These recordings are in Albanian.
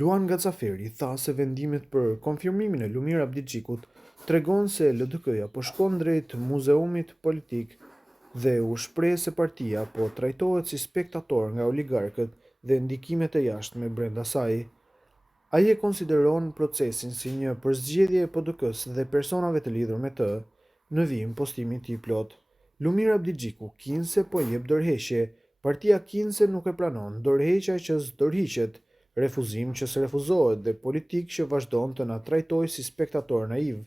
Luan Gacaferi tha se vendimet për konfirmimin e Lumir Abdixhikut tregon se LDK-ja po shkon drejt muzeumit politik dhe u shpreh se partia po trajtohet si spektator nga oligarkët dhe ndikimet e jashtme brenda saj. Ai e konsideron procesin si një përzgjedhje e PDK-s dhe personave të lidhur me të, në vijim postimi i tij plot. Lumir Abdixhiku kinse po jep dorëheqje, partia kinse nuk e pranon, dorëheqja që s'dorëhiqet, refuzim që s'refuzohet dhe politik që vazhdon të na trajtojë si spektator naiv.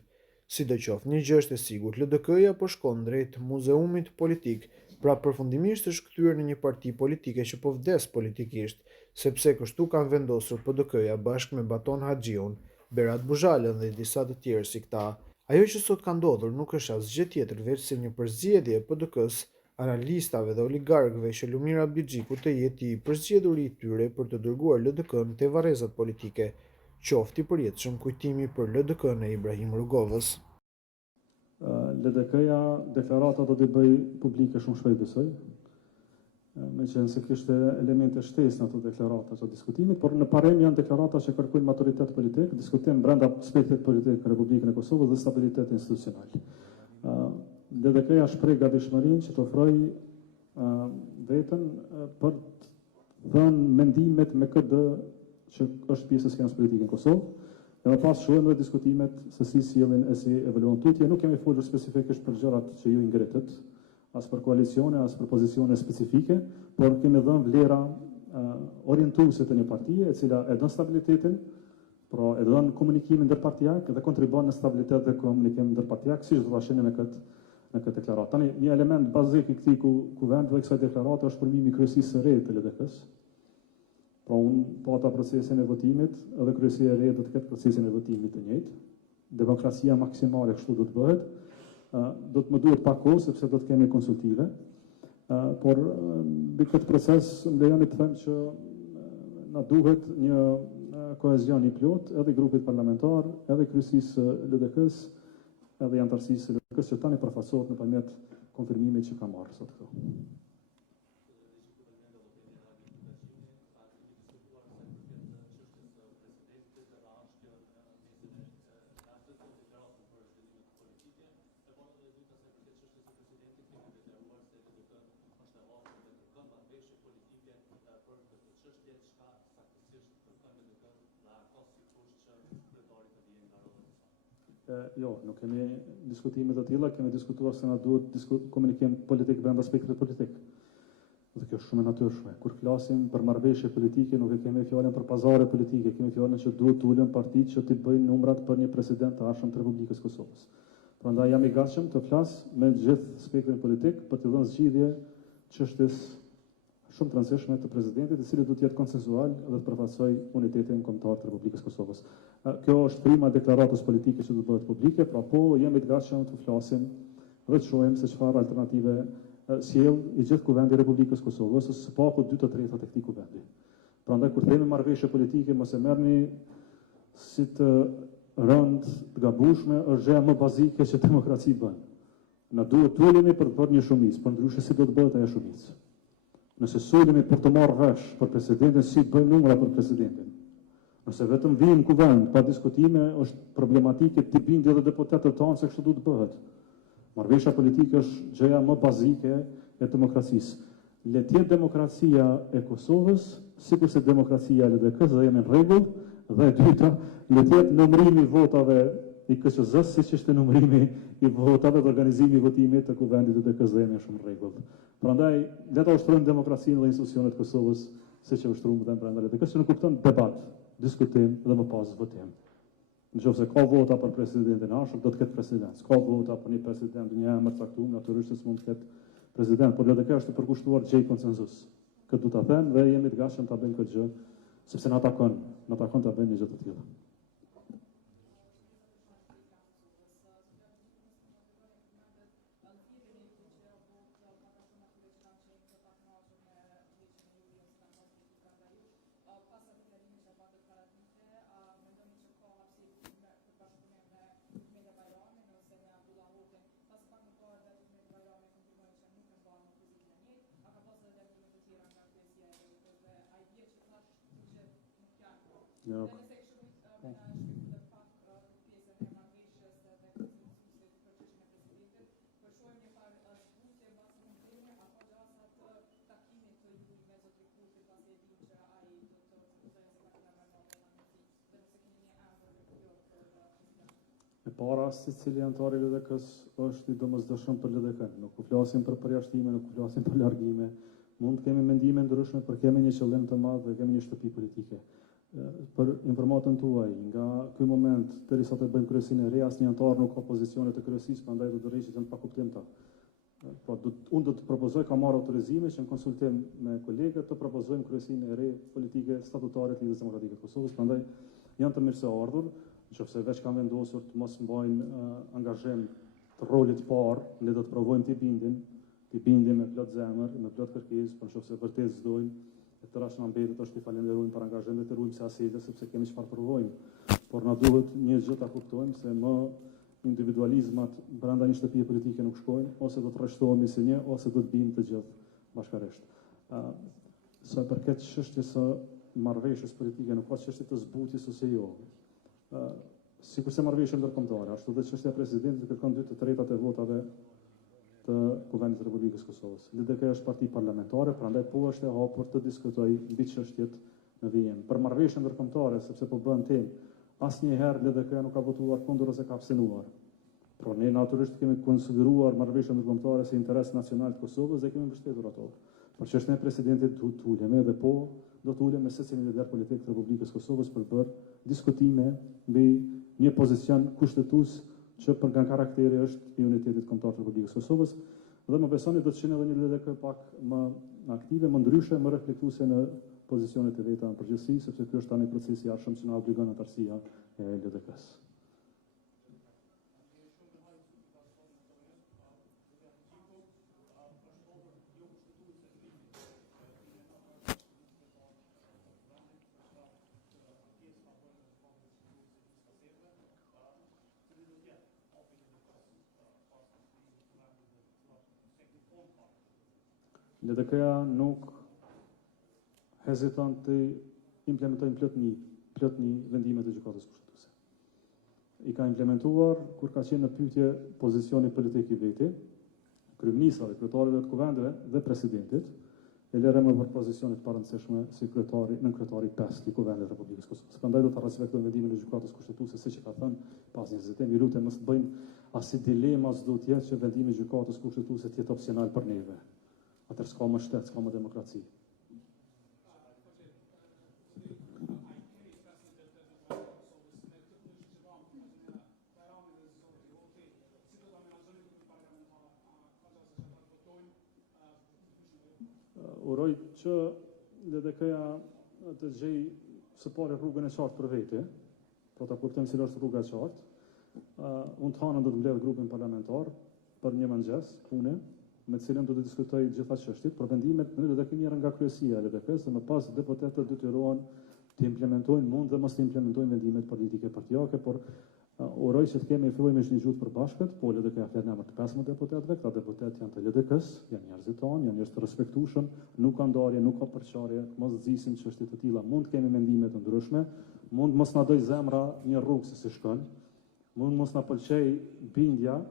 Sidoqoftë, një gjë është e sigurt, LDK-ja po shkon drejt muzeumit politik, pra përfundimisht është kthyer në një parti politike që po vdes politikisht, sepse kështu kanë vendosur PDK-ja bashkë me Baton Haxhiun, Berat Buzhalën dhe disa të tjerë si këta. Ajo që sot ka ndodhur nuk është asgjë tjetër veç se një përzgjedhje e PDK-s, analistave dhe oligarkëve që Lumir Abdixhiku të jetë i përzgjedhuri i tyre për të dërguar LDK-n te varrezat politike, qoftë i përjetshëm kujtimi për LDK-n e Ibrahim Rrugovës. LDK-ja deklarata do t'i bëj publike shumë shpejt besoj, me qenë se kishte elemente shtesë në ato deklarata të diskutimit, por në parem janë deklarata që kërkojnë maturitet politik, diskutim brenda spektrit politik në Republikën e Kosovës dhe stabilitet institucional. LDK-ja shpreh gatishmërinë që të ofrojë veten për të dhënë mendimet me këtë që është pjesë e skenës politike në Kosovë. Dhe më pas shohim dhe diskutimet se si sjellin e si evaluon tutje. Nuk kemi folur specifikisht për gjërat që ju i ngritët, as për koalicione, as për pozicione specifike, por kemi dhënë vlera orientuese të një partie e cila e don stabilitetin, pra e don komunikimin ndërpartijak dhe kontribon në stabilitet dhe komunikim ndërpartijak, siç do ta shihni në këtë deklaratë. Tani një element bazik i këtij kuvendi dhe kësaj deklarate është formimi i kryesisë së re të LDK-s. Pra unë po ata procesin e votimit, edhe kryesia e re do të ketë procesin e votimit të njëjtë. Demokracia maksimale kështu do të bëhet. Do të më duhet pak kohë sepse do të kemi konsultive, por mbi këtë proces më lejoni të them që na duhet një kohezion i plot edhe i grupit parlamentar, edhe kryesisë LDK-s, edhe i antarësisë LDK-s që tani përfaqësohet nëpërmjet konfirmimit që ka marrë sot këtu. Jo, nuk kemi diskutime të tilla, kemi diskutuar se na duhet komunikim politik brenda spektrit politik. Dhe kjo është shumë e natyrshme. Kur flasim për marrëveshje politike, nuk e kemi fjalën për pazare politike, kemi fjalën që duhet të ulen partitë që të bëjnë numrat për një president të arshëm të Republikës Kosovës. Prandaj jam i gatshëm të flas me gjithë spektrin politik për të dhënë zgjidhje çështjes shumë të rëndësishme të presidentit, i cili do të jetë konsensual dhe të përfaqësojë unitetin kombëtar të Republikës Kosovës. Kjo është prima e deklaratës politike që do të bëhet publike, pra po jemi të gatshëm të flasim dhe të shohim se çfarë alternative sjell i gjithë kuvendi i Republikës Kosovës, ose së paku 2/3 të këtij kuvendi. Prandaj kur themi marrëveshje politike, mos e merrni si të rënd të gabueshme, është gjëja më bazike që demokraci bën. Na duhet të ulemi për të bërë një shumicë, por ndryshe si do të bëhet ajo shumicë. Nëse sulemi për të marrë vesh për presidentin, si bëjmë numra për presidentin. Nëse vetëm vijmë në kuvend pa diskutime, është problematike të bindje edhe deputetët tanë se kështu duhet të bëhet. Marrëveshja politike është gjëja më bazike e demokracisë. Le të jetë demokracia e Kosovës, sikurse demokracia e LDK-s dhe jemi në rregull, dhe e dyta, le të jetë numërimi i votave i KQZ-s, siç ishte numërimi i votave dhe organizimi i votimit të kuvendit të LDK-s dhe jemi shumë në rregull. Prandaj, le ta ushtrojmë demokracinë dhe institucionet e Kosovës, siç e ushtrojmë dhe brenda LDK-s, që nuk kupton debat, diskutim dhe më pas votim. Nëse ka vota për presidentin arshëm, do të ketë president. Ka vota për një president, një emër caktuar, natyrisht s'mund të ketë president, por LDK është të përkushtuar gjej konsenzus. Këtë do ta them dhe jemi të gatshëm ta bëjmë këtë gjë, sepse na takon ta bëjmë një gjë të tillë. Jo. E para, si cili antari LDK-s është i domosdoshëm për LDK. Nuk u flasim për përjashtime, nuk u flasim për largime. Mund të kemi mendime ndryshme, por kemi një qëllim të madh dhe kemi një shtëpi politike. Për informatën tuaj, nga ky moment derisa të bëjmë kryesinë e re, asnjë antar nuk ka pozicione të kryesisë, prandaj do të rrihet në pakuptimta. Po unë do të propozoj, kam marrë autorizime që në konsultim me kolegët të propozojmë kryesinë e re politike statutare të Lidhjes Demokratike të Kosovës, prandaj janë të mirëseardhur, nëse veç kanë vendosur të mos mbajnë angazhim të rolit parë, ne do të provojmë t'i bindim me plot zemër, me plot kërkesë, por nëse vërtet s'dojnë, e tëra që na mbetet është t'i falenderojmë për angazhim dhe të ruajmë se asete, sepse kemi çfarë provojmë. Por na duhet një gjë ta kuptojmë se më individualizmat brenda një shtëpie politike nuk shkojnë, ose do të rreshtohemi si një, ose do të bimë të gjithë bashkërisht. Sa përket çështjes së marrëveshjes politike, nuk ka çështje të zbutjes ose jo. Sikurse marrëveshja ndërkombëtare, ashtu dhe çështja e presidentit kërkon 2/3 e votave të Kuvendit të Republikës Kosovës. LDK është parti parlamentare, prandaj po është e hapur të diskutojë mbi çështjet në vijim. Për marrëveshjen ndërkombëtare, sepse po bën temë, asnjëherë LDK nuk ka votuar kundër ose ka abstenuar. Por ne natyrisht kemi konsideruar marrëveshjen ndërkombëtare si interes nacional të Kosovës dhe kemi mbështetur ato. Por çështja e presidentit duhet të ulemi dhe po do të ulem me secilin lider politik të Republikës Kosovës për bërë diskutime mbi një pozicion kushtetues që për nga karakteri është i unitetit kombëtar të Republikës Kosovës, dhe më besoni do të qenë edhe një LDK pak më aktive, më ndryshe, më reflektuese në pozicionet e veta në përgjithësi, sepse ky është tani procesi i arshëm që na obligon antarësia e LDK-s. LDK-ja nuk heziton të implementojnë plotni vendimet e gjykatës kushtetuese. I ka implementuar kur ka qenë në pyetje pozicioni politik i veti, kryeministrave, kryetarëve të kuvendeve dhe presidentit, e lere më për pozicionit parëndësishme si nënkryetari 5 i Kuvendit të Republikës Kosovës. Prandaj do të respektojmë vendimin e gjykatës kushtetuese, siç e ka thënë pas një hezitim, ju lutem mos të bëjmë as dilema s'do të jetë që vendimi i gjykatës kushtetuese të jetë opsional për neve. Atër s'ka më shtet, s'ka më demokraci. Uroj që LDK-ja të gjej së pari rrugën e qartë për vete, po ta kuptojmë cila është rruga e qartë. Unë të hanën do të mbledh grupin parlamentar për një mëngjes pune, me të cilën do të diskutoj gjitha çështjet, por vendimet në LDK njëra nga kryesia e LDK-s, dhe më pas deputetët detyrohen të implementojnë, mund dhe mos të implementojnë vendimet politike partijake, por uroj që të kemi fillojmë një gjuhë përbashkët, po LDK-ja flet në emër të 15 deputetëve, këta deputet janë të LDK-s, janë njerëzit tanë, janë njerëz të respektueshëm, nuk ka ndarje, nuk ka përçarje, mos nxisim çështje të tilla. Mund të kemi mendime të ndryshme, mund mos na doj zemra një rrugë se si shkon, mund mos na pëlqej bindja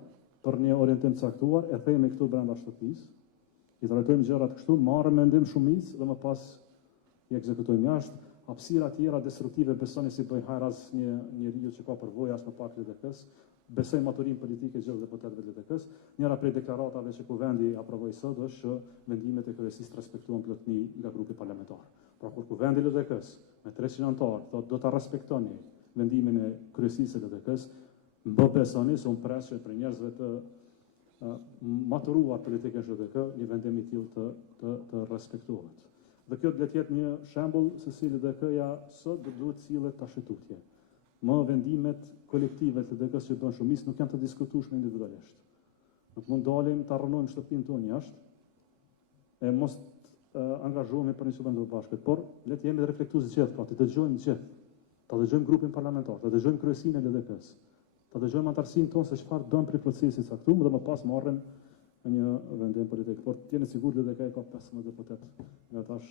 për një orientim caktuar, e themi këtu brenda shtëpisë, i trajtojmë gjërat kështu, marrëm mendim shumicë dhe më pas i ekzekutojmë jashtë. Hapësira tjera destruktive besoni si bëj hajras një njeriu që ka përvojë as në pak LDK-s, besoj maturim politike gjithë deputetëve të LDK-s. Njëra prej deklaratave që Kuvendi aprovoi sot është që vendimet e kryesisë respektuan plotësi nga grupi parlamentar. Pra kur Kuvendi i LDK-s me 300 anëtar thotë do ta respektoni vendimin e kryesisë së LDK-s, më besoni se unë pres që për njerëzve të maturuar politikën e LDK një vendim i tillë të respektohet. Dhe kjo do të jetë një shembull se si LDK-ja sot duhet sillet tash tutje. Më vendimet kolektive të LDK-s që bën shumicë nuk janë të diskutueshme individualisht. Nuk mund dalim të arrënojmë shtëpinë tonë jashtë e mos angazhohemi për një qëllim të bashkët, por le të jemi të reflektues gjithë, pra të dëgjojmë gjithë, ta dëgjojmë grupin parlamentar, ta dëgjojmë kryesinë e LDK-s, ta dëgjojmë antarësinë tonë se çfarë don për procesin caktuar dhe më pas marrim një vendim politik. Por të jeni sigurt LDK ka 15 deputet nga tash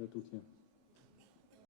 e tutje.